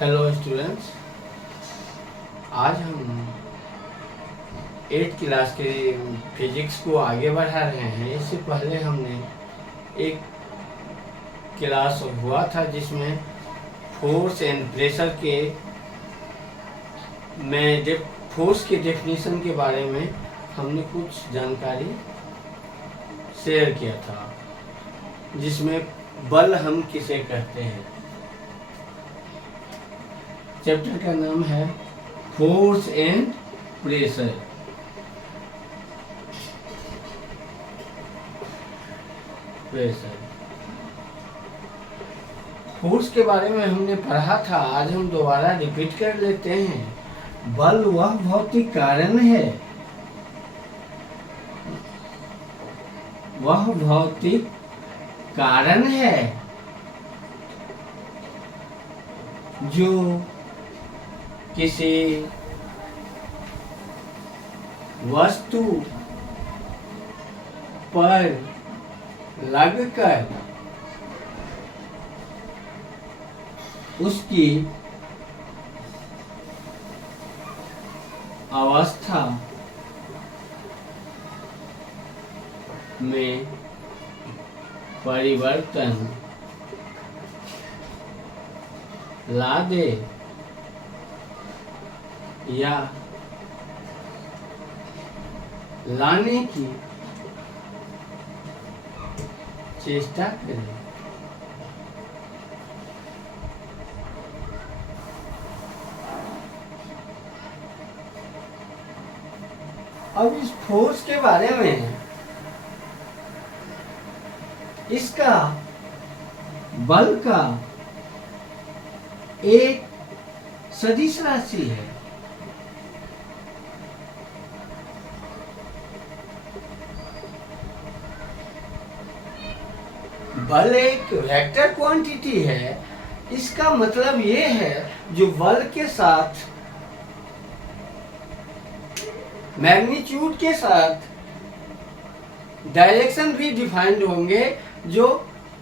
Hello students, आज हम 8th class के फिजिक्स को आगे बढ़ा रहे हैं। इससे पहले हमने एक क्लास हुआ था जिसमें फोर्स एंड प्रेशर के फोर्स के डेफिनेशन के बारे में हमने कुछ जानकारी शेयर किया था, जिसमें बल हम किसे कहते हैं। चैप्टर का नाम है फोर्स एंड प्रेशर। फोर्स के बारे में हमने पढ़ा था, आज हम दोबारा रिपीट कर लेते हैं। बल वह भौतिक कारण है, वह भौतिक कारण है जो किसी वस्तु पर लगकर उसकी अवस्था में परिवर्तन ला दे या लाने की चेष्टा करें। अब इस फोर्स के बारे में, इसका बल का एक सदिश राशि है। बल एक वेक्टर क्वांटिटी है। इसका मतलब ये है जो बल के साथ मैग्नीट्यूड के साथ डायरेक्शन भी डिफाइंड होंगे, जो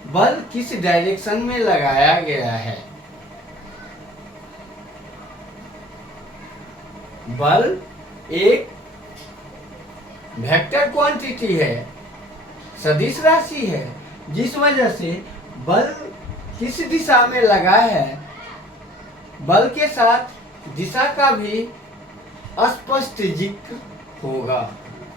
बल किस डायरेक्शन में लगाया गया है। बल एक वेक्टर क्वांटिटी है, सदिश राशि है, जिस वजह से बल किस दिशा में लगा है, बल के साथ दिशा का भी स्पष्ट जिक्र होगा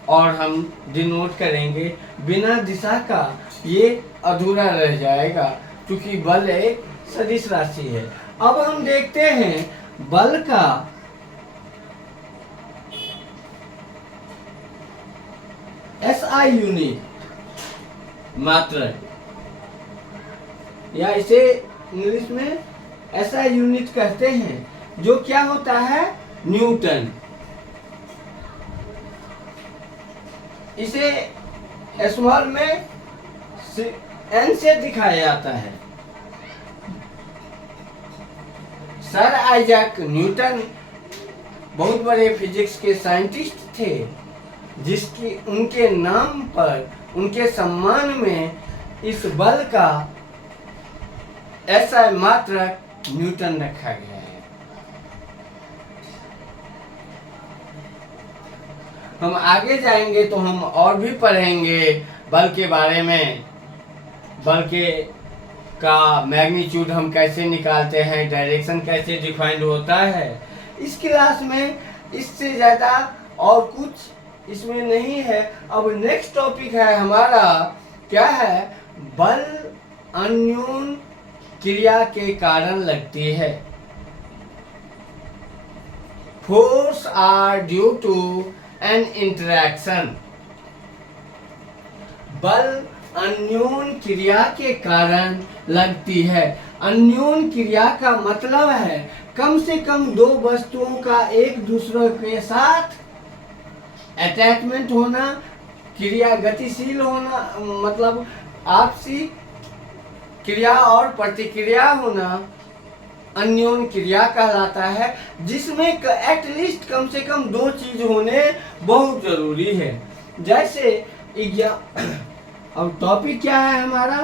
और हम डिनोट करेंगे। बिना दिशा का ये अधूरा रह जाएगा, क्योंकि बल एक सदिश राशि है। अब हम देखते हैं बल का SI यूनिट मात्रक, या इसे इंग्लिश में SI यूनिट कहते हैं, जो क्या होता है, न्यूटन। इसे स्मॉल में n से दिखाया जाता है। सर आइजैक न्यूटन बहुत बड़े फिजिक्स के साइंटिस्ट थे, जिसकी उनके नाम पर, उनके सम्मान में इस बल का SI मात्रक न्यूटन रखा गया है। हम आगे जाएंगे तो हम और भी पढ़ेंगे बल के बारे में। बल के का मैग्नीट्यूड हम कैसे निकालते हैं, डायरेक्शन कैसे डिफाइंड होता है। इस क्लास में इससे ज़्यादा और कुछ इसमें नहीं है। अब नेक्स्ट टॉपिक है हमारा, क्या है, बल अन्योन क्रिया के कारण लगती है। Force are due to an interaction. बल अन्योन क्रिया के कारण लगती है। अन्योन क्रिया का मतलब है कम से कम दो वस्तुओं का एक दूसरे के साथ अटैचमेंट होना, क्रिया गतिशील होना, मतलब आपसी क्रिया और प्रतिक्रिया होना अन्योन क्रिया कहलाता है, जिसमें एटलीस्ट कम से कम दो चीज होने बहुत जरूरी है। जैसे अब टॉपिक क्या है हमारा,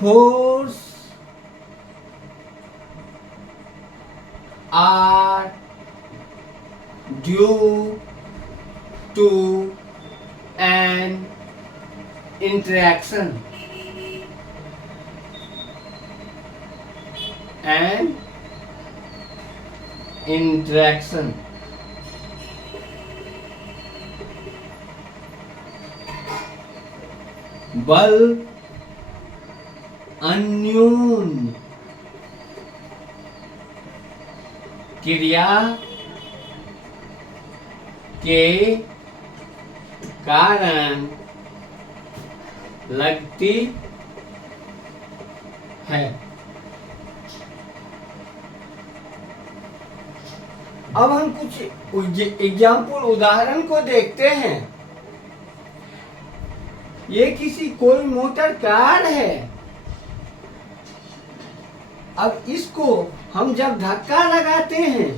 force are due to an interaction. An interaction. बल अन्यून क्रिया के कारण लगती है। अब हम कुछ एग्जाम्पल उदाहरण को देखते हैं। ये किसी कोई मोटर कार है। अब इसको हम जब धक्का लगाते हैं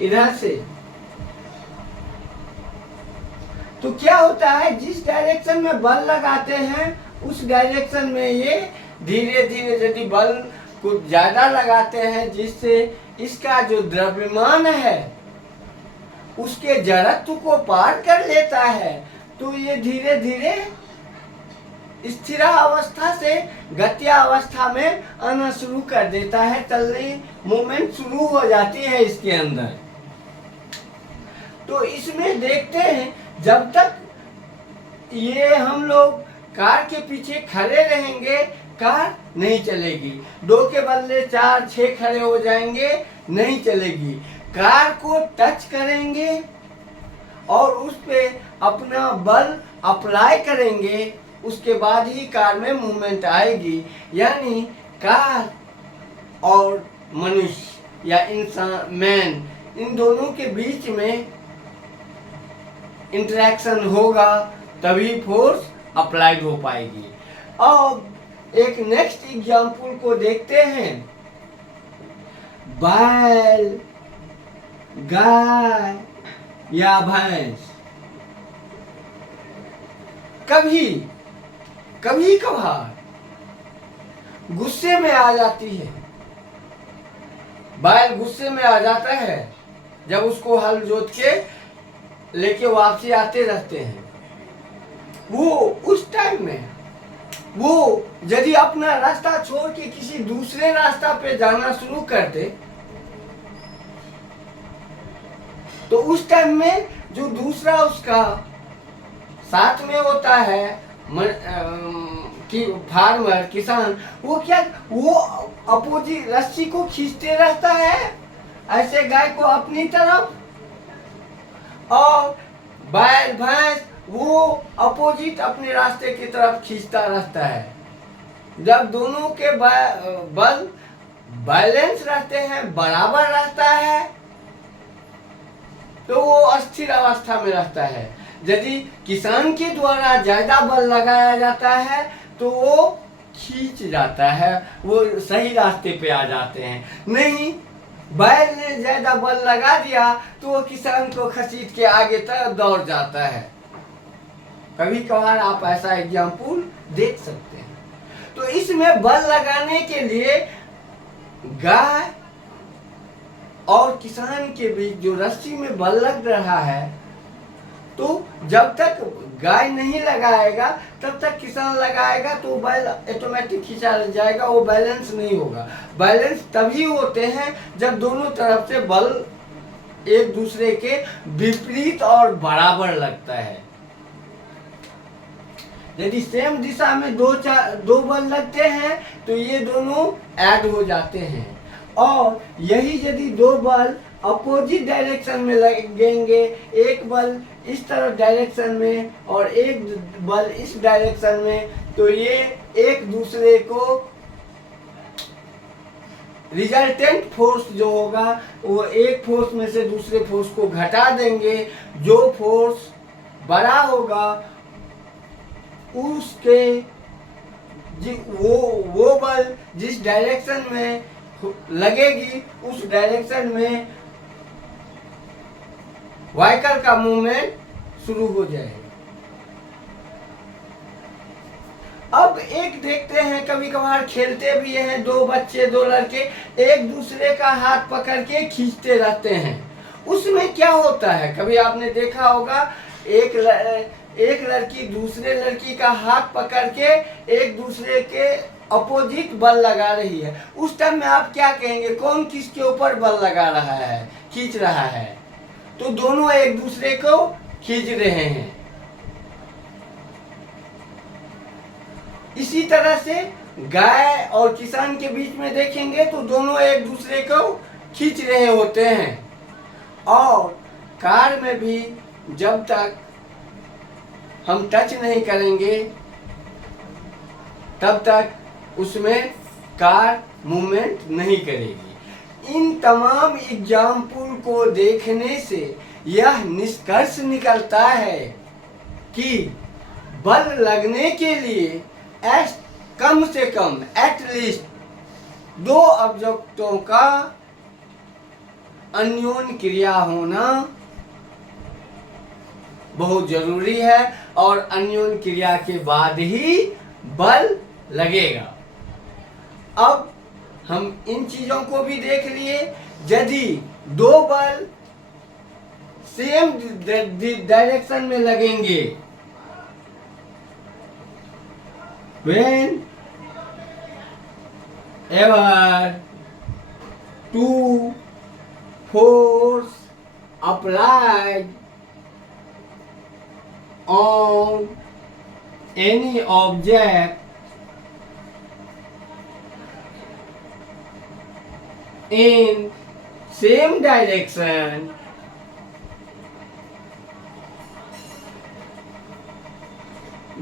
इधर से, तो क्या होता है, जिस डायरेक्शन में बल लगाते हैं उस डायरेक्शन में ये धीरे धीरे, यदि बल कुछ ज्यादा लगाते हैं जिससे इसका जो द्रव्यमान है उसके जड़त्व को पार कर लेता है, तो ये धीरे धीरे स्थिर अवस्था से गत्या अवस्था में आना शुरू कर देता है, चलने मूवमेंट शुरू हो जाती है इसके अंदर। तो इसमें देखते हैं, जब तक ये हम लोग कार के पीछे खड़े रहेंगे कार नहीं चलेगी। 2 के बदले 4 6 खड़े हो जाएंगे, नहीं चलेगी। कार को टच करेंगे और उस पे अपना बल अप्लाई करेंगे, उसके बाद ही कार में मूवमेंट आएगी। यानी कार और मनुष्य या इंसान, मैन, इन दोनों के बीच में इंटरेक्शन होगा, तभी फोर्स अप्लाइड हो पाएगी। अब एक नेक्स्ट एग्जाम्पल को देखते हैं। बैल, गाय या भैंस कभी कभार गुस्से में आ जाती है। बैल गुस्से में आ जाता है जब उसको हल जोत के लेके वापसी आते रहते हैं। वो उस टाइम में वो यदि अपना रास्ता छोड़ के किसी दूसरे रास्ता पे जाना शुरू कर दे, तो उस टाइम में जो दूसरा उसका साथ में होता है कि फार्मर, किसान, वो अपोजिट रस्सी को खींचते रहता है ऐसे गाय को अपनी तरफ, और बैल भैंस वो अपोजिट अपने रास्ते की तरफ खींचता रहता है। जब दोनों के बल बैलेंस रहते हैं, बराबर रहता है, तो वो अस्थिर अवस्था में रहता है। यदि किसान के द्वारा ज्यादा बल लगाया जाता है तो वो खींच जाता है, वो सही रास्ते पे आ जाते हैं। नहीं, बैल ने ज्यादा बल लगा दिया तो वो किसान को खसीट के आगे तक दौड़ जाता है। कभी कभार आप ऐसा एग्जाम्पल देख सकते हैं। तो इसमें बल लगाने के लिए गाय और किसान के बीच जो रस्सी में बल लग रहा है, तो जब तक गाय नहीं लगाएगा तब तक किसान लगाएगा तो बैल ऑटोमेटिक खींचा जाएगा, वो बैलेंस नहीं होगा। बैलेंस तभी होते हैं जब दोनों तरफ से बल एक दूसरे के विपरीत और बराबर लगता है। यदि सेम दिशा में दो बल लगते हैं तो ये दोनों ऐड हो जाते हैं, और यही यदि 2 बल अपोजिट डायरेक्शन में लगेंगे, एक बल इस तरफ डायरेक्शन में और एक बल इस डायरेक्शन में, तो ये एक दूसरे को रिजल्टेंट फोर्स जो होगा वो एक फोर्स में से दूसरे फोर्स को घटा देंगे। जो फोर्स बड़ा होगा उसके वो बल जिस डायरेक्शन में लगेगी उस डायरेक्शन में व्हीकल का मूवमेंट शुरू हो जाएगा। अब एक देखते हैं, कभी कभार खेलते भी हैं, दो बच्चे, दो लड़के एक दूसरे का हाथ पकड़ के खींचते रहते हैं। उसमें क्या होता है, कभी आपने देखा होगा, एक लड़की दूसरे लड़की का हाथ पकड़ के एक दूसरे के अपोजिट बल लगा रही है। उस टाइम में आप क्या कहेंगे, कौन किसके ऊपर बल लगा रहा है, खींच रहा है? तो दोनों एक दूसरे को खींच रहे हैं। इसी तरह से गाय और किसान के बीच में देखेंगे तो दोनों एक दूसरे को खींच रहे होते हैं। और कार में भी जब तक हम टच नहीं करेंगे तब तक उसमें कार मूवमेंट नहीं करेगी। इन तमाम एग्जाम्पल को देखने से यह निष्कर्ष निकलता है कि बल लगने के लिए कम से कम एटलीस्ट दो ऑब्जेक्टों का अन्योन्य क्रिया होना बहुत जरूरी है, और अन्योन्य क्रिया के बाद ही बल लगेगा। अब हम इन चीजों को भी देख लिए। यदि दो बल सेम डायरेक्शन में लगेंगे, whenever two force applied on any object in same direction,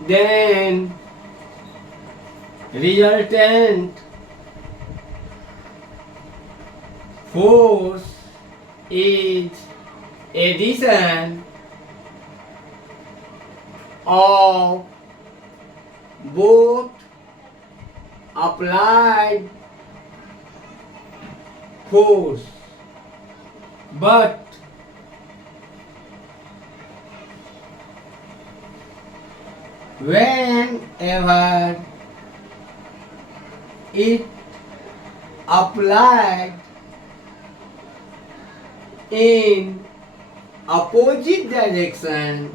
then resultant force is addition of both applied force, but whenever it applied in opposite direction,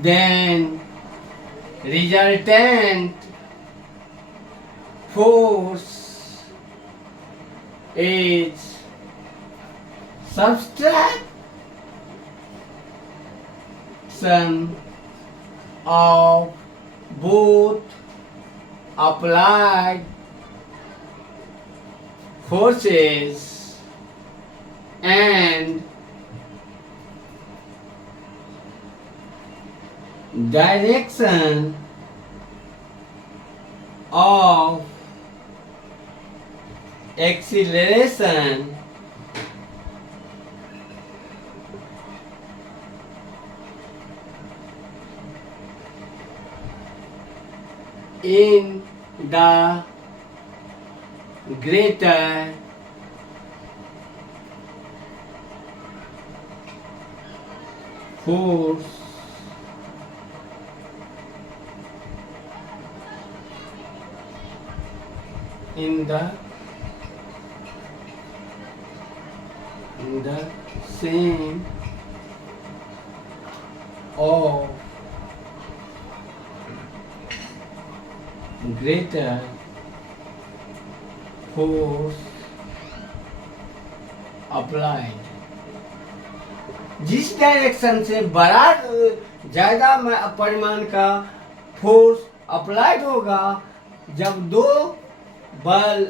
then resultant force is subtraction of both applied forces and direction of acceleration in the greater force in the same of greater force applied। जिस direction से बड़ा ज्यादा परिमाण का force applied होगा, जब दो बल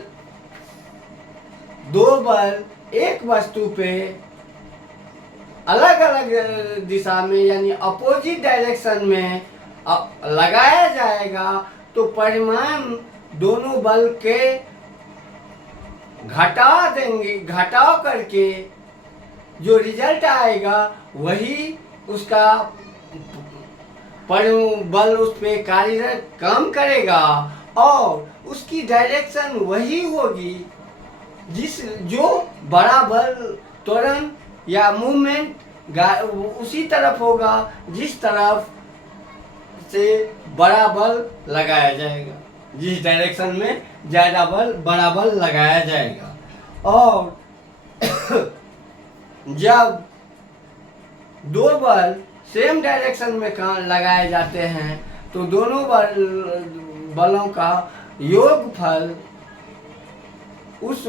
एक वस्तु पे अलग अलग दिशा में यानी अपोजिट डायरेक्शन में लगाया जाएगा, तो परिमाण दोनों बल के घटाव करके जो रिजल्ट आएगा वही उसका बल उस पर कार्यरत काम करेगा और उसकी डायरेक्शन वही होगी जो बड़ा बल त्वरण या मूवमेंट उसी तरफ होगा जिस तरफ से बड़ा बल लगाया जाएगा, जिस डायरेक्शन में बड़ा बल लगाया जाएगा। और जब दो बल सेम डायरेक्शन में लगाए जाते हैं तो दोनों बलों का योगफल उस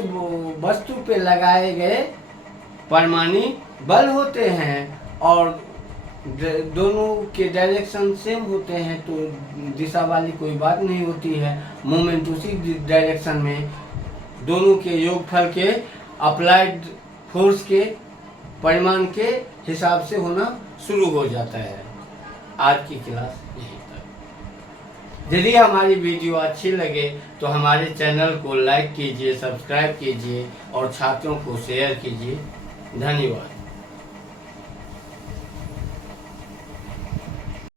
वस्तु पे लगाए गए परिमाणिक बल होते हैं और दोनों के डायरेक्शन सेम होते हैं तो दिशा वाली कोई बात नहीं होती है। मोमेंट उसी डायरेक्शन में दोनों के योगफल के अप्लाइड फोर्स के परिमाण के हिसाब से होना शुरू हो जाता है। आज की क्लास यहीं तक। यदि हमारी वीडियो अच्छी लगे तो हमारे चैनल को लाइक कीजिए, सब्सक्राइब कीजिए और छात्रों को शेयर कीजिए। धन्यवाद।